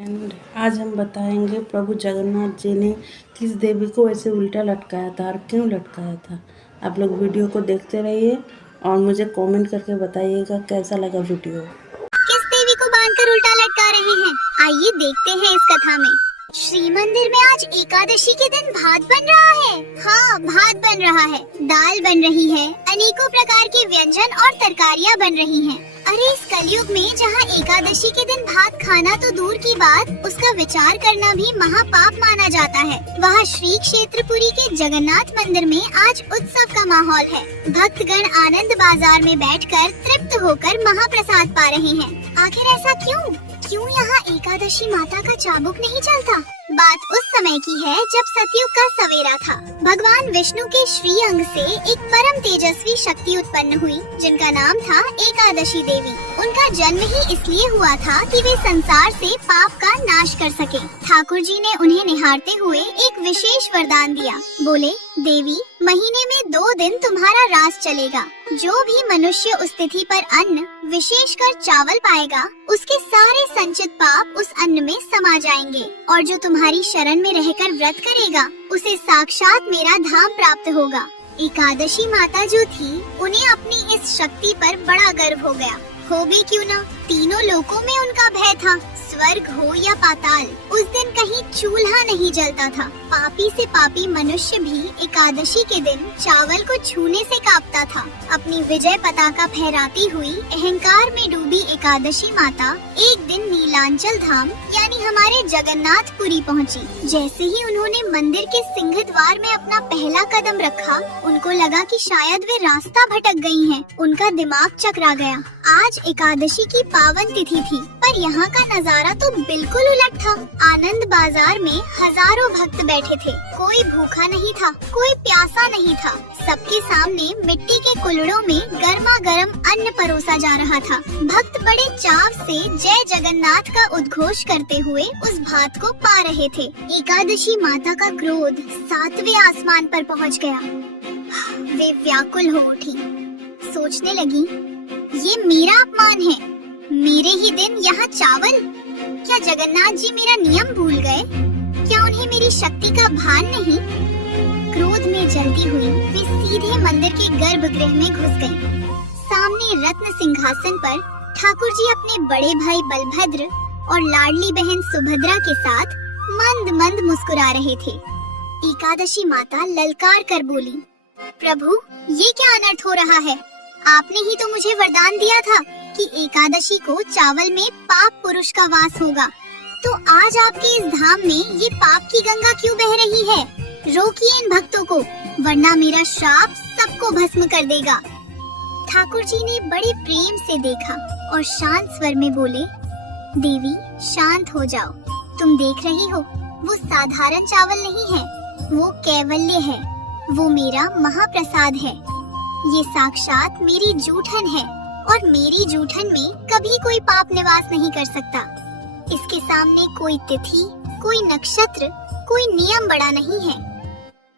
And आज हम बताएंगे प्रभु जगन्नाथ जी ने किस देवी को ऐसे उल्टा लटकाया था और क्यों लटकाया था। आप लोग वीडियो को देखते रहिए और मुझे कमेंट करके बताइएगा कैसा लगा वीडियो। किस देवी को बांधकर उल्टा लटका रहे हैं, आइए देखते हैं इस कथा में। श्री मंदिर में आज एकादशी के दिन भात बन रहा है। हाँ, भात बन रहा है, दाल बन रही है, अनेकों प्रकार के व्यंजन और तरकारियाँ बन रही हैं। अरे इस कलयुग में जहाँ एकादशी के दिन भात खाना तो दूर की बात, उसका विचार करना भी महापाप माना जाता है। वहाँ श्री क्षेत्रपुरी के जगन्नाथ मंदिर में आज उत्सव का माहौल है। भक्तगण आनंद बाजार में बैठकर तृप्त होकर महाप्रसाद पा रहे हैं। आखिर ऐसा क्यों? क्यों यहाँ एकादशी माता का चाबुक नहीं चलता? बात उस समय की है जब सतयुग का सवेरा था। भगवान विष्णु के श्री अंग से एक परम तेजस्वी शक्ति उत्पन्न हुई, जिनका नाम था एकादशी देवी। उनका जन्म ही इसलिए हुआ था कि वे संसार से पाप का नाश कर सके। ठाकुर जी ने उन्हें निहारते हुए एक विशेष वरदान दिया। बोले, देवी, महीने में 2 दिन तुम्हारा रास चलेगा। जो भी मनुष्य उस तिथि पर अन्न, विशेषकर चावल पाएगा, उसके सारे संचित पाप उस अन्न में समा जाएंगे, और जो तुम्हारी शरण में रहकर व्रत करेगा, उसे साक्षात मेरा धाम प्राप्त होगा। एकादशी माता जो थी, उन्हें अपनी इस शक्ति पर बड़ा गर्व हो गया। हो भी क्यों न, तीनों लोकों में उनका भय था, स्वर्ग हो या पाताल। उस दिन कहीं चूल्हा नहीं जलता था। पापी से पापी मनुष्य भी एकादशी के दिन चावल को छूने से कांपता था। अपनी विजय पताका फहराती हुई अहंकार में डूबी एकादशी माता एक दिन नीलांचल धाम यानी हमारे जगन्नाथपुरी पहुंची। जैसे ही उन्होंने मंदिर के सिंह द्वार में अपना पहला कदम रखा, उनको लगा कि शायद वे रास्ता भटक गई हैं। उनका दिमाग चकरा गया। आज एकादशी की पावन तिथि थी, पर यहाँ का नजारा तो बिल्कुल उलट था। आनंद बाजार में हजारों भक्त बैठे थे। कोई भूखा नहीं था, कोई प्यासा नहीं था। सबके सामने मिट्टी के कुल्हड़ों में गर्मा गर्म अन्न परोसा जा रहा था। भक्त बड़े चाव से जय जगन्नाथ का उद्घोष करते हुए उस भात को पा रहे थे। एकादशी माता का क्रोध 7वें आसमान पर पहुँच गया। वे व्याकुल हो उठी। सोचने लगी, ये मेरा अपमान है। मेरे ही दिन यहाँ चावल? क्या जगन्नाथ जी मेरा नियम भूल गए? क्या उन्हें मेरी शक्ति का भान नहीं? क्रोध में जलती हुई वे सीधे मंदिर के गर्भगृह में घुस गईं। सामने रत्न सिंहासन पर ठाकुर जी अपने बड़े भाई बलभद्र और लाडली बहन सुभद्रा के साथ मंद मंद मुस्कुरा रहे थे। एकादशी माता ललकार कर बोली, प्रभु, ये क्या अनर्थ हो रहा है? आपने ही तो मुझे वरदान दिया था कि एकादशी को चावल में पाप पुरुष का वास होगा। तो आज आपके इस धाम में ये पाप की गंगा क्यों बह रही है? रोकिए इन भक्तों को, वरना मेरा श्राप सबको भस्म कर देगा। ठाकुर जी ने बड़े प्रेम से देखा और शांत स्वर में बोले, देवी, शांत हो जाओ। तुम देख रही हो, वो साधारण चावल नहीं है, वो कैवल्य है। वो मेरा महाप्रसाद है। ये साक्षात मेरी जूठन है, और मेरी जूठन में कभी कोई पाप निवास नहीं कर सकता। इसके सामने कोई तिथि, कोई नक्षत्र, कोई नियम बड़ा नहीं है।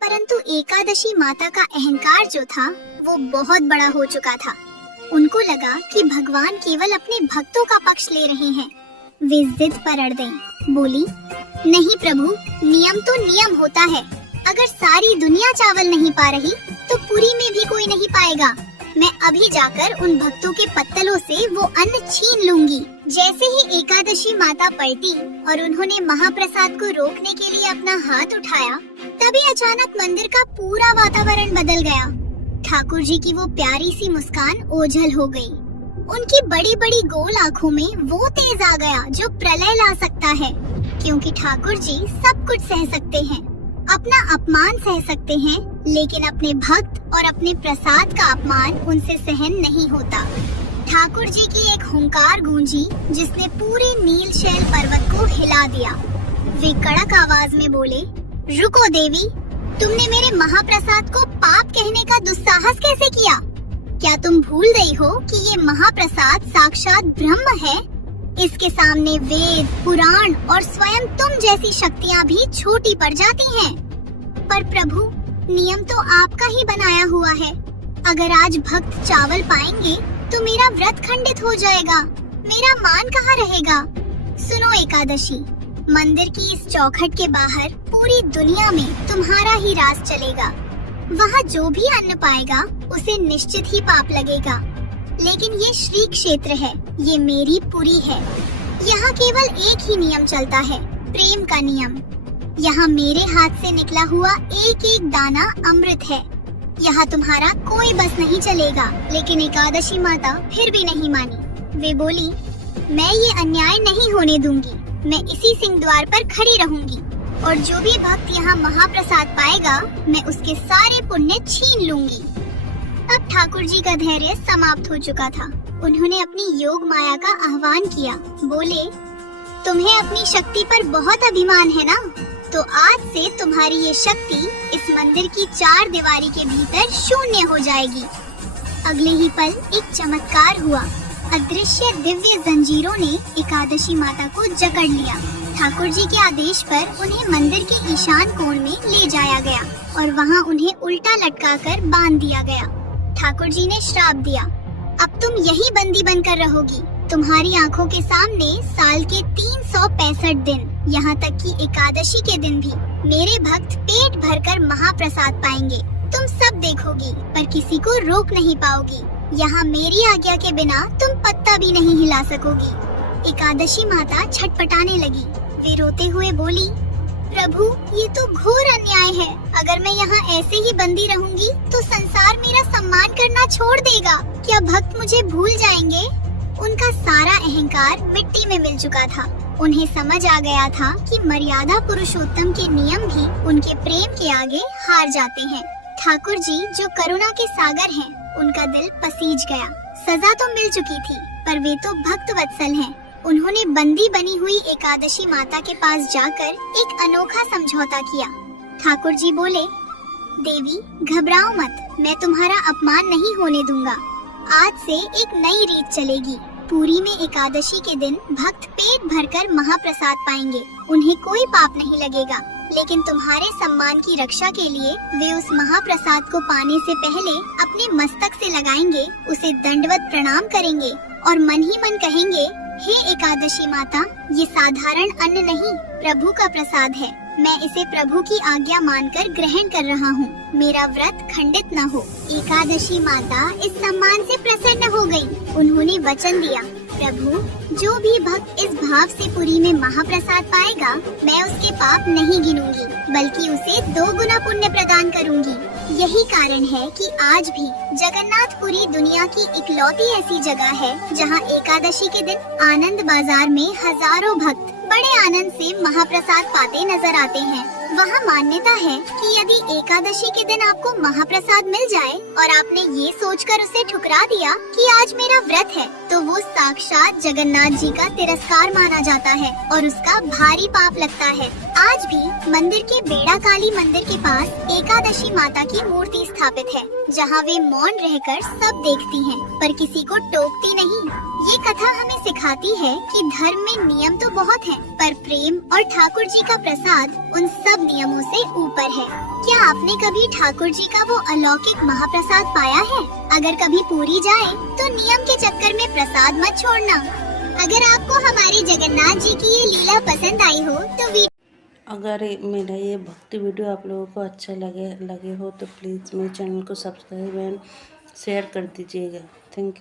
परंतु एकादशी माता का अहंकार जो था, वो बहुत बड़ा हो चुका था। उनको लगा कि भगवान केवल अपने भक्तों का पक्ष ले रहे हैं। वे जिद पर अड़ गईं। बोली, नहीं प्रभु, नियम तो नियम होता है। अगर सारी दुनिया चावल नहीं पा रही, तो पुरी में भी कोई नहीं पाएगा। मैं अभी जाकर उन भक्तों के पत्तलों से वो अन्न छीन लूंगी। जैसे ही एकादशी माता पलटी और उन्होंने महाप्रसाद को रोकने के लिए अपना हाथ उठाया, तभी अचानक मंदिर का पूरा वातावरण बदल गया। ठाकुर जी की वो प्यारी सी मुस्कान ओझल हो गई। उनकी बड़ी बड़ी गोल आँखों में वो तेज आ गया जो प्रलय ला सकता है, क्योंकि ठाकुर जी सब कुछ सह सकते हैं। अपना अपमान सह सकते हैं, लेकिन अपने भक्त और अपने प्रसाद का अपमान उनसे सहन नहीं होता। ठाकुर जी की एक हुंकार गूंजी, जिसने पूरे नीलशैल पर्वत को हिला दिया। वे कड़क आवाज में बोले, रुको देवी, तुमने मेरे महाप्रसाद को पाप कहने का दुस्साहस कैसे किया? क्या तुम भूल गई हो कि ये महाप्रसाद साक्षात ब्रह्म है? इसके सामने वेद, पुराण और स्वयं तुम जैसी शक्तियाँ भी छोटी पड़ जाती हैं। पर प्रभु, नियम तो आपका ही बनाया हुआ है। अगर आज भक्त चावल पाएंगे, तो मेरा व्रत खंडित हो जाएगा। मेरा मान कहाँ रहेगा? सुनो एकादशी, मंदिर की इस चौखट के बाहर पूरी दुनिया में तुम्हारा ही राज चलेगा। वहाँ जो भी अन्न पाएगा उसे निश्चित ही पाप लगेगा। लेकिन ये श्री क्षेत्र है, ये मेरी पुरी है। यहाँ केवल एक ही नियम चलता है, प्रेम का नियम। यहाँ मेरे हाथ से निकला हुआ एक एक दाना अमृत है। यहाँ तुम्हारा कोई बस नहीं चलेगा। लेकिन एकादशी माता फिर भी नहीं मानी। वे बोली, मैं ये अन्याय नहीं होने दूंगी। मैं इसी सिंह द्वार पर खड़ी रहूंगी और जो भी भक्त यहाँ महाप्रसाद पाएगा मैं उसके सारे पुण्य छीन लूंगी। अब ठाकुर जी का धैर्य समाप्त हो चुका था। उन्होंने अपनी योग माया का आह्वान किया। बोले, तुम्हें अपनी शक्ति पर बहुत अभिमान है ना? तो आज से तुम्हारी ये शक्ति इस मंदिर की 4 दीवारी के भीतर शून्य हो जाएगी। अगले ही पल एक चमत्कार हुआ। अदृश्य दिव्य जंजीरों ने एकादशी माता को जकड़ लिया। ठाकुर जी के आदेश पर उन्हें मंदिर के ईशान कोण में ले जाया गया और वहाँ उन्हें उल्टा लटकाकर बांध दिया गया। ठाकुर जी ने श्राप दिया, अब तुम यही बंदी बनकर रहोगी। तुम्हारी आंखों के सामने साल के 365 दिन, यहाँ तक कि एकादशी के दिन भी मेरे भक्त पेट भरकर महाप्रसाद पाएंगे। तुम सब देखोगी पर किसी को रोक नहीं पाओगी। यहाँ मेरी आज्ञा के बिना तुम पत्ता भी नहीं हिला सकोगी। एकादशी माता छटपटाने लगी। वे रोते हुए बोली, प्रभु ये तो घोर अन्याय है। अगर मैं यहाँ ऐसे ही बंदी रहूंगी तो संसार मेरा सम्मान करना छोड़ देगा। क्या भक्त मुझे भूल जाएंगे? उनका सारा अहंकार मिट्टी में मिल चुका था। उन्हें समझ आ गया था कि मर्यादा पुरुषोत्तम के नियम भी उनके प्रेम के आगे हार जाते हैं। ठाकुर जी जो करुणा के सागर हैं, उनका दिल पसीज गया। सजा तो मिल चुकी थी पर वे तो भक्त वत्सल हैं। उन्होंने बंदी बनी हुई एकादशी माता के पास जाकर एक अनोखा समझौता किया। ठाकुर जी बोले, देवी घबराओ मत, मैं तुम्हारा अपमान नहीं होने दूंगा। आज से एक नई रीत चलेगी। पुरी में एकादशी के दिन भक्त पेट भरकर महाप्रसाद पाएंगे। उन्हें कोई पाप नहीं लगेगा। लेकिन तुम्हारे सम्मान की रक्षा के लिए वे उस महाप्रसाद को पाने से पहले अपने मस्तक से लगाएंगे, उसे दंडवत प्रणाम करेंगे और मन ही मन कहेंगे, हे एकादशी माता, ये साधारण अन्न नहीं, प्रभु का प्रसाद है। मैं इसे प्रभु की आज्ञा मानकर ग्रहण कर रहा हूँ। मेरा व्रत खंडित न हो। एकादशी माता इस सम्मान से प्रसन्न हो गयी। उन्होंने वचन दिया, प्रभु जो भी भक्त इस भाव से पुरी में महाप्रसाद पाएगा, मैं उसके पाप नहीं गिनूंगी, बल्कि उसे 2 गुना पुण्य प्रदान करूंगी। यही कारण है कि आज भी जगन्नाथपुरी दुनिया की इकलौती ऐसी जगह है जहां एकादशी के दिन आनंद बाजार में हजारों भक्त बड़े आनंद से महाप्रसाद पाते नजर आते हैं। वहाँ मान्यता है कि यदि एकादशी के दिन आपको महाप्रसाद मिल जाए और आपने ये सोचकर उसे ठुकरा दिया कि आज मेरा व्रत है, तो वो साक्षात जगन्नाथ जी का तिरस्कार माना जाता है और उसका भारी पाप लगता है। आज भी मंदिर के बेड़ा काली मंदिर के पास एकादशी माता की मूर्ति स्थापित है, जहाँ वे मौन रहकर सब देखती हैं, पर किसी को टोकती नहीं। ये कथा हमें सिखाती है कि धर्म में नियम तो बहुत हैं, पर प्रेम और ठाकुर जी का प्रसाद उन सब नियमों से ऊपर है। क्या आपने कभी ठाकुर जी का वो अलौकिक महाप्रसाद पाया है? अगर कभी पूरी जाए तो नियम के चक्कर में प्रसाद मत छोड़ना। अगर आपको हमारे जगन्नाथ जी की ये लीला पसंद आई हो तो अगर मेरा ये भक्ति वीडियो आप लोगों को अच्छा लगे हो तो प्लीज़ मेरे चैनल को सब्सक्राइब एंड शेयर कर दीजिएगा। Thank you.